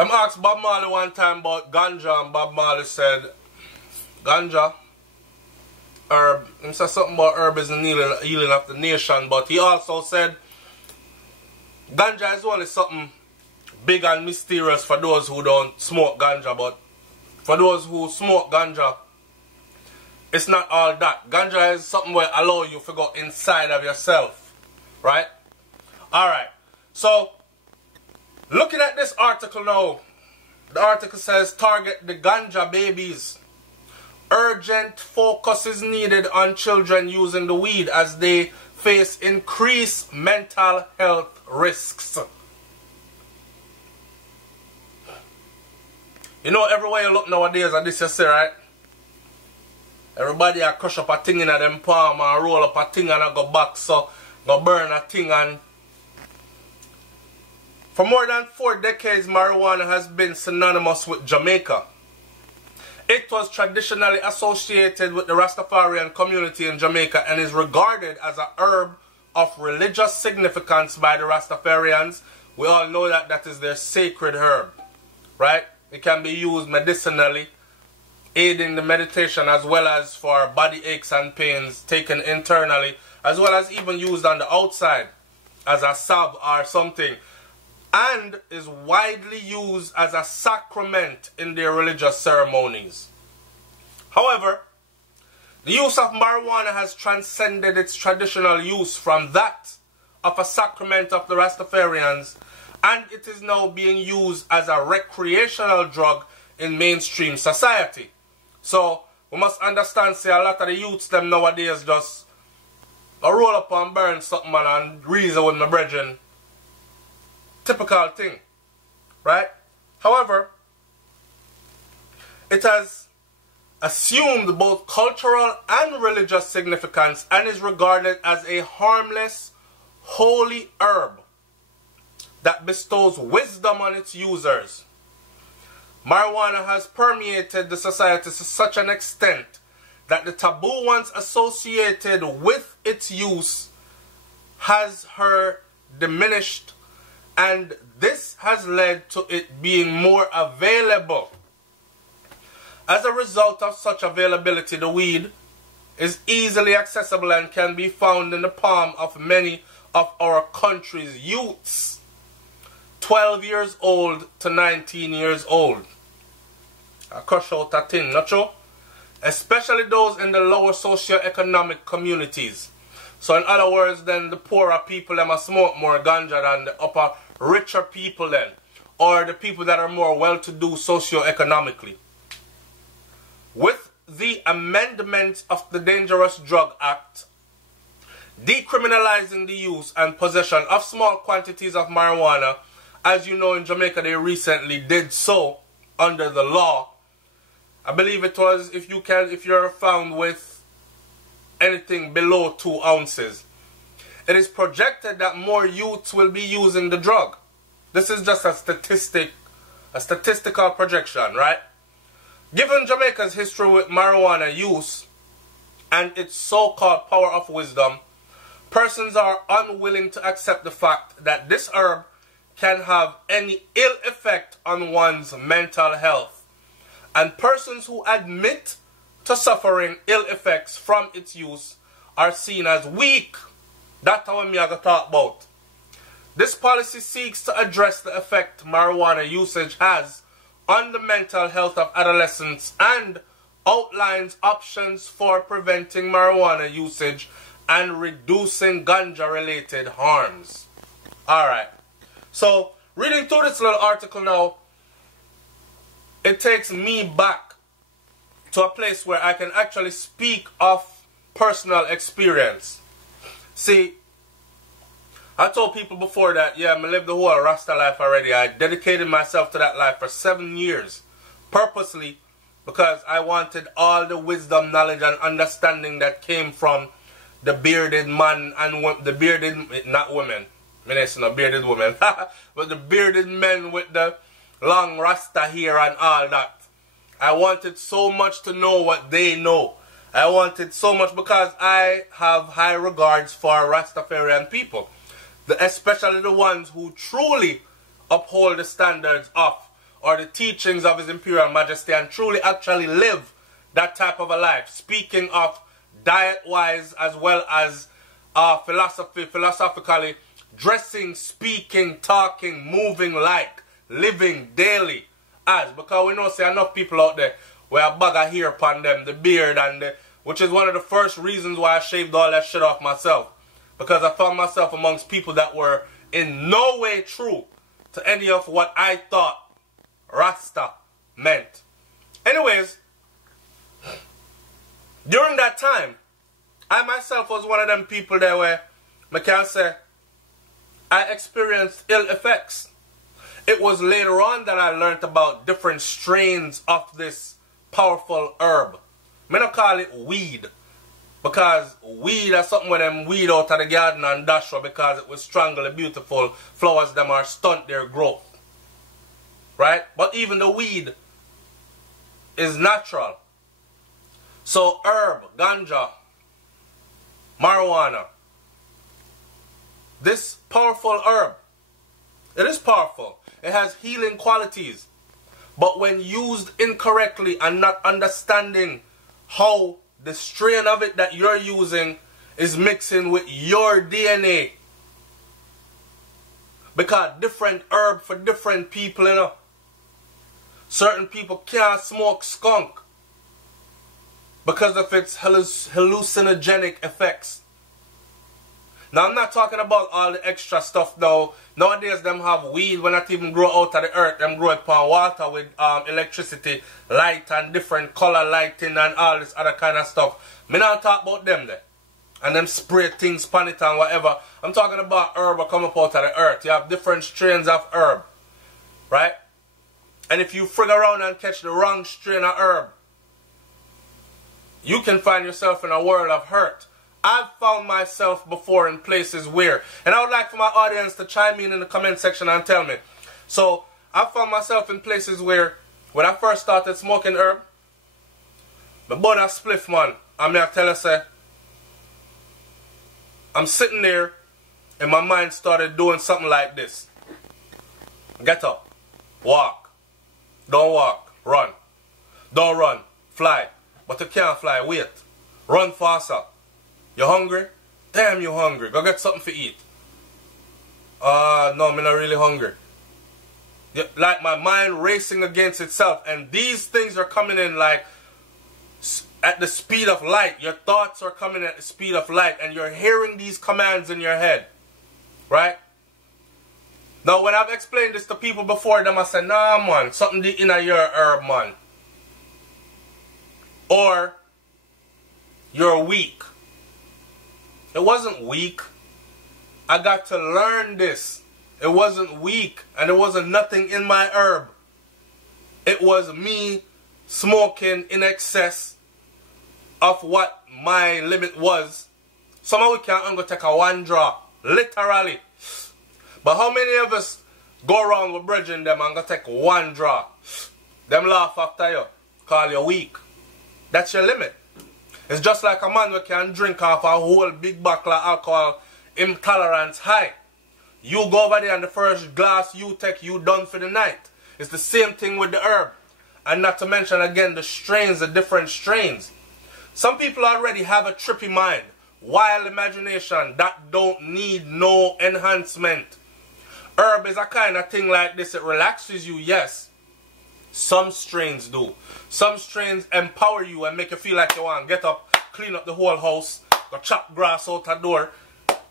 Them asked Bob Marley one time about ganja, and Bob Marley said, ganja, herb. He said something about herb is the healing of the nation, but he also said ganja is only something big and mysterious for those who don't smoke ganja, but for those who smoke ganja, it's not all that. Ganja is something where allow you to go inside of yourself, right? Alright, so looking at this article now, the article says target the ganja babies. Urgent focus is needed on children using the weed as they face increased mental health risks. You know, everywhere you look nowadays, and this you see, right? Everybody a crush up a thing in them palm and roll up a thing and a go back, so go burn a thing. And for more than 4 decades, marijuana has been synonymous with Jamaica. It was traditionally associated with the Rastafarian community in Jamaica and is regarded as a herb of religious significance by the Rastafarians. We all know that that is their sacred herb, right? It can be used medicinally, aiding the meditation, as well as for body aches and pains taken internally, as well as even used on the outside as a salve or something, and is widely used as a sacrament in their religious ceremonies. However, the use of marijuana has transcended its traditional use from that of a sacrament of the Rastafarians, and it is now being used as a recreational drug in mainstream society. So, we must understand, say, a lot of the youths them nowadays just roll up and burn something and reason with my brethren. Typical thing, right? However, it has assumed both cultural and religious significance and is regarded as a harmless, holy herb that bestows wisdom on its users. Marijuana has permeated the society to such an extent that the taboo once associated with its use has diminished, and this has led to it being more available. As a result of such availability, the weed is easily accessible and can be found in the palm of many of our country's youths, 12 years old to 19 years old. I crush out a thing, not true? Especially those in the lower socio-economic communities. So in other words, then the poorer people them smoke more ganja than the upper richer people then, or the people that are more well-to-do socio-economically. With the amendment of the Dangerous Drug Act, decriminalizing the use and possession of small quantities of marijuana, as you know, in Jamaica they recently did so under the law. I believe it was if you're found with anything below 2 ounces. It is projected that more youths will be using the drug. This is just a statistical projection, right? Given Jamaica's history with marijuana use and its so-called power of wisdom, persons are unwilling to accept the fact that this herb can have any ill effect on one's mental health. And persons who admit to suffering ill effects from its use are seen as weak. That's what I'm going to talk about. This policy seeks to address the effect marijuana usage has on the mental health of adolescents and outlines options for preventing marijuana usage and reducing ganja-related harms. Alright, so reading through this little article now, it takes me back to a place where I can actually speak of personal experience. See, I told people before that, yeah, I lived the whole Rasta life already. I dedicated myself to that life for 7 years, purposely, because I wanted all the wisdom, knowledge, and understanding that came from the bearded man and the bearded, not women, I mean, it's not bearded women, but the bearded men with the long Rasta hair and all that. I wanted so much to know what they know. I wanted so much because I have high regards for Rastafarian people, especially the ones who truly uphold the standards of or the teachings of His Imperial Majesty and truly actually live that type of a life. Speaking of diet-wise as well as philosophically, dressing, speaking, talking, moving like, living daily as. Because we know say enough people out there where a bag of hair upon them, the beard and the, which is one of the first reasons why I shaved all that shit off myself. Because I found myself amongst people that were in no way true to any of what I thought Rasta meant. Anyways, during that time, I myself was one of them people there where I can say I experienced ill effects. It was later on that I learned about different strains of this powerful herb. I don't call it weed, because weed is something where them weed out of the garden and dash because it will strangle the beautiful flowers them or stunt their growth. Right? But even the weed is natural. So herb, ganja, marijuana, this powerful herb, it is powerful. It has healing qualities. But when used incorrectly and not understanding how the strain of it that you're using is mixing with your DNA. Because different herb for different people, you know. Certain people can't smoke skunk because of its hallucinogenic effects. Now I'm not talking about all the extra stuff though. Nowadays them have weed when not even grow out of the earth. Them grow it upon water with electricity, light and different color lighting and all this other kind of stuff. Me not talk about them there. And them spray things pan it and whatever. I'm talking about herb that come up out of the earth. You have different strains of herb. Right? And if you frig around and catch the wrong strain of herb, you can find yourself in a world of hurt. I've found myself before in places where, and I would like for my audience to chime in the comment section and tell me. So, I found myself in places where, when I first started smoking herb, my bun a spliff, man. And I tell you, say, I'm sitting there, and my mind started doing something like this. Get up, walk, don't walk, run. Don't run, fly. But you can't fly, wait. Run faster. You hungry? Damn, you hungry. Go get something to eat. No, I'm not really hungry. Like my mind racing against itself. And these things are coming in like at the speed of light. Your thoughts are coming at the speed of light. And you're hearing these commands in your head. Right? Now, when I've explained this to people before, them I say, nah, man, something in your herb, man. Or, you're weak. It wasn't weak. I got to learn this. It wasn't weak. And there wasn't nothing in my herb. It was me smoking in excess of what my limit was. Somehow we can't go take a one draw. Literally. But how many of us go around with brethren them and go take one draw? Them laugh after you. Call you weak. That's your limit. It's just like a man who can drink off a whole big bottle of alcohol, intolerance high. You go over there and the first glass you take, you done for the night. It's the same thing with the herb. And not to mention again the strains, the different strains. Some people already have a trippy mind, wild imagination that don't need no enhancement. Herb is a kind of thing like this. It relaxes you, yes. Some strains do. Some strains empower you and make you feel like you want to get up, clean up the whole house, go chop grass out the door,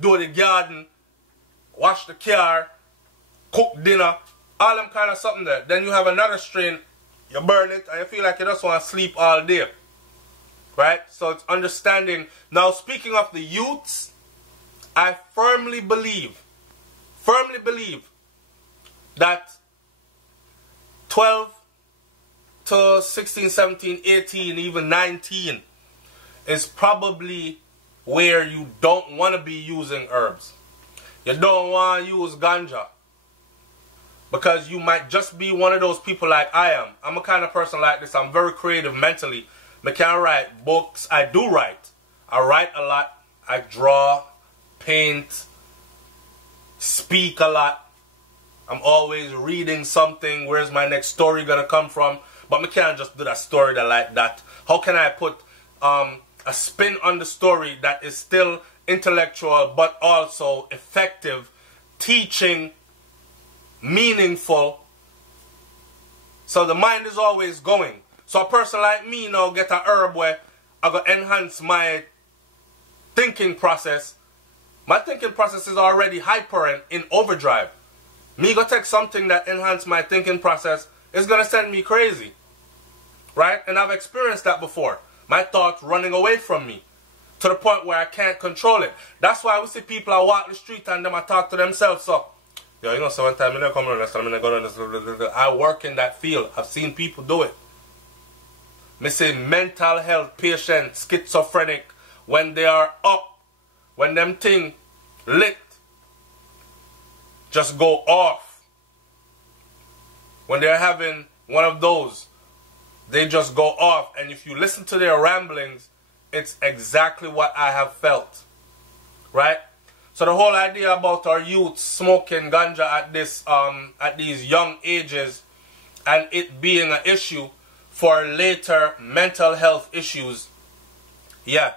do the garden, wash the car, cook dinner, all them kind of something there. Then you have another strain, you burn it, and you feel like you just want to sleep all day. Right? So it's understanding. Now, speaking of the youths, I firmly believe that 12 to 16, 17, 18, even 19 is probably where you don't want to be using herbs. You don't want to use ganja. Because you might just be one of those people like I am. I'm a kind of person like this. I'm very creative mentally. I can write books. I do write. I write a lot. I draw, paint, speak a lot. I'm always reading something. Where's my next story gonna come from? But I can't just do that story like that. How can I put a spin on the story that is still intellectual but also effective, teaching, meaningful? So the mind is always going. So a person like me now get a herb where I go enhance my thinking process. My thinking process is already hyper and in overdrive. Me go take something that enhance my thinking process is gonna send me crazy. Right? And I've experienced that before. My thoughts running away from me to the point where I can't control it. That's why we see people I walk the street and them I talk to themselves. So, yo, you know, so one time I come around this, I work in that field. I've seen people do it. Me say mental health patients, schizophrenic, when they are up, when them thing lit, just go off. When they're having one of those, they just go off. And if you listen to their ramblings, it's exactly what I have felt. Right? So the whole idea about our youth smoking ganja at these young ages and it being an issue for later mental health issues, yeah,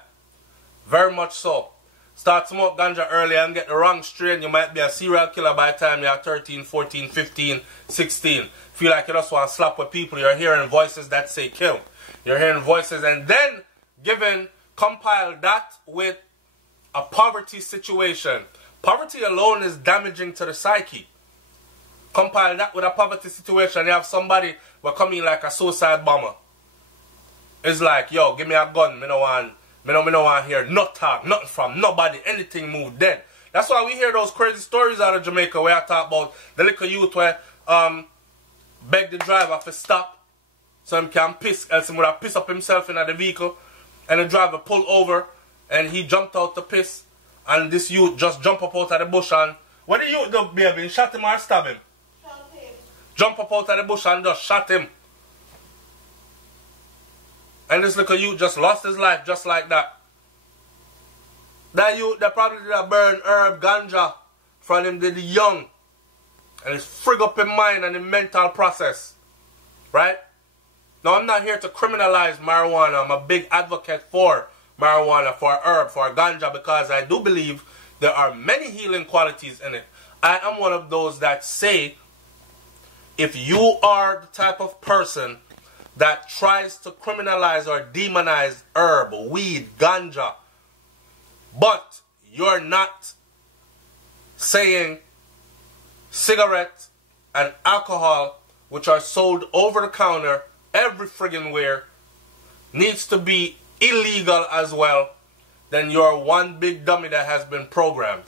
very much so. Start smoke ganja early and get the wrong strain, you might be a serial killer by the time you're 13, 14, 15, 16. Feel like you just want to slap with people. You're hearing voices that say kill. You're hearing voices, and then compile that with a poverty situation. Poverty alone is damaging to the psyche. Compile that with a poverty situation. You have somebody will come in like a suicide bomber. It's like, yo, give me a gun. Me no want to hear no talk, nothing from nobody, anything move dead. That's why we hear those crazy stories out of Jamaica where I talk about the little youth where beg the driver to stop so he can piss, else he would have pissed up himself in the vehicle, and the driver pulled over and he jumped out to piss, and this youth just jump up out of the bush and what the youth do, baby? Shot him or stab him? Shot him. Jump up out of the bush and just shot him. And this little youth just lost his life just like that. That youth, they probably did a burn herb, ganja, from him did young. And it's frig up in mind and the mental process. Right? Now I'm not here to criminalize marijuana. I'm a big advocate for marijuana, for herb, for ganja, because I do believe there are many healing qualities in it. I am one of those that say, if you are the type of person that tries to criminalize or demonize herb, weed, ganja, but you're not saying cigarettes and alcohol, which are sold over the counter every friggin' where, needs to be illegal as well, then you're one big dummy that has been programmed.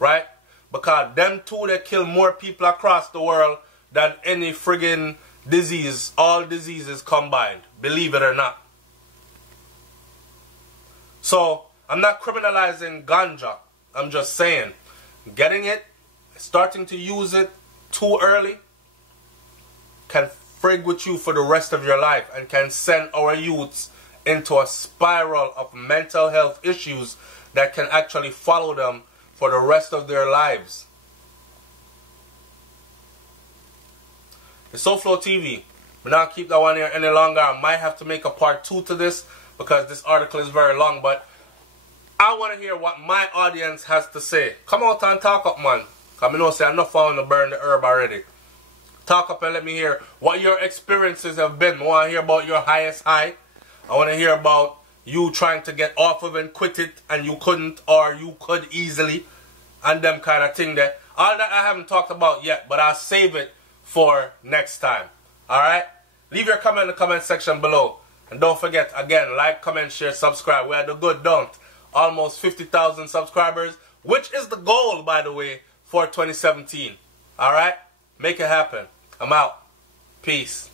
Right? Because them two, they kill more people across the world than any friggin' disease, all diseases combined, believe it or not. So, I'm not criminalizing ganja. I'm just saying, getting it, starting to use it too early can frig with you for the rest of your life and can send our youths into a spiral of mental health issues that can actually follow them for the rest of their lives. It's SouFLoTV. But not keep that one here any longer. I might have to make a part 2 to this because this article is very long. But I want to hear what my audience has to say. Come out and talk up, man. Because I know say I'm not found to burn the herb already. Talk up and let me hear what your experiences have been. I want to hear about your highest high. I want to hear about you trying to get off of and quit it and you couldn't, or you could easily, and them kind of thing there. All that I haven't talked about yet, but I'll save it for next time. Alright? Leave your comment in the comment section below. And don't forget, again, like, comment, share, subscribe. We are the good, don't. Almost 50,000 subscribers, which is the goal, by the way, for 2017. Alright? Make it happen. I'm out. Peace.